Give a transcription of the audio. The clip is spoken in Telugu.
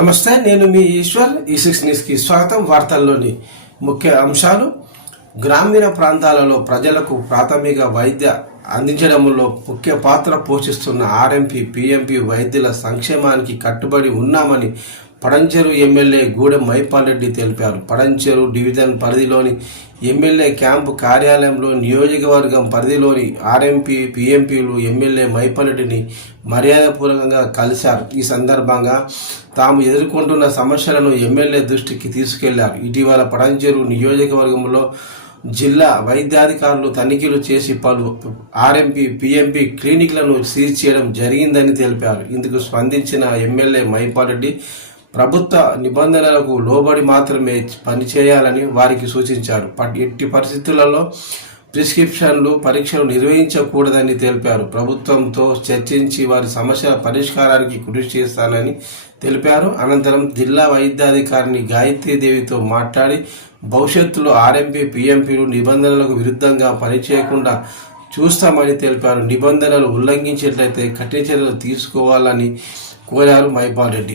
నమస్తే, నేను మీ ఈశ్వర్. ఈ6 న్యూస్కి స్వాగతం. వార్తల్లోని ముఖ్య అంశాలు. గ్రామీణ ప్రాంతాలలో ప్రజలకు ప్రాథమిక వైద్య అందించడంలో ముఖ్య పాత్ర పోషిస్తున్న ఆర్ఎంపీ, పీఎంపీ వైద్యుల సంక్షేమానికి కట్టుబడి ఉన్నామని పడంచెరు ఎమ్మెల్యే గూడెం మైపాల్ రెడ్డి తెలిపారు. పడంచెరు డివిజన్ పరిధిలోని ఎమ్మెల్యే క్యాంపు కార్యాలయంలో నియోజకవర్గం పరిధిలోని ఆర్ఎంపీ, పీఎంపీలు ఎమ్మెల్యే మైపాల్ రెడ్డిని మర్యాదపూర్వకంగా కలిశారు. ఈ సందర్భంగా తాము ఎదుర్కొంటున్న సమస్యలను ఎమ్మెల్యే దృష్టికి తీసుకెళ్లారు. ఇటీవల పడంచెరు నియోజకవర్గంలో జిల్లా వైద్యాధికారులు తనిఖీలు చేసి పలు ఆర్ఎంపీ, పీఎంపీ క్లినిక్లను సీజ్ చేయడం జరిగిందని తెలిపారు. ఇందుకు స్పందించిన ఎమ్మెల్యే మైపాల్ రెడ్డి ప్రభుత్వ నిబంధనలకు లోబడి మాత్రమే పనిచేయాలని వారికి సూచించారు. ఎట్టి పరిస్థితులలో ప్రిస్క్రిప్షన్లు, పరీక్షలు నిర్వహించకూడదని తెలిపారు. ప్రభుత్వంతో చర్చించి వారి సమస్యల పరిష్కారానికి కృషి చేస్తానని తెలిపారు. అనంతరం జిల్లా వైద్యాధికారిని గాయత్రీదేవితో మాట్లాడి భవిష్యత్తులో ఆర్ఎంపీ, పీఎంపీలు నిబంధనలకు విరుద్ధంగా పనిచేయకుండా చూస్తామని తెలిపారు. నిబంధనలు ఉల్లంఘించినట్లయితే కఠిన చర్యలు తీసుకోవాలని కోరారు మైపాల్ రెడ్డి.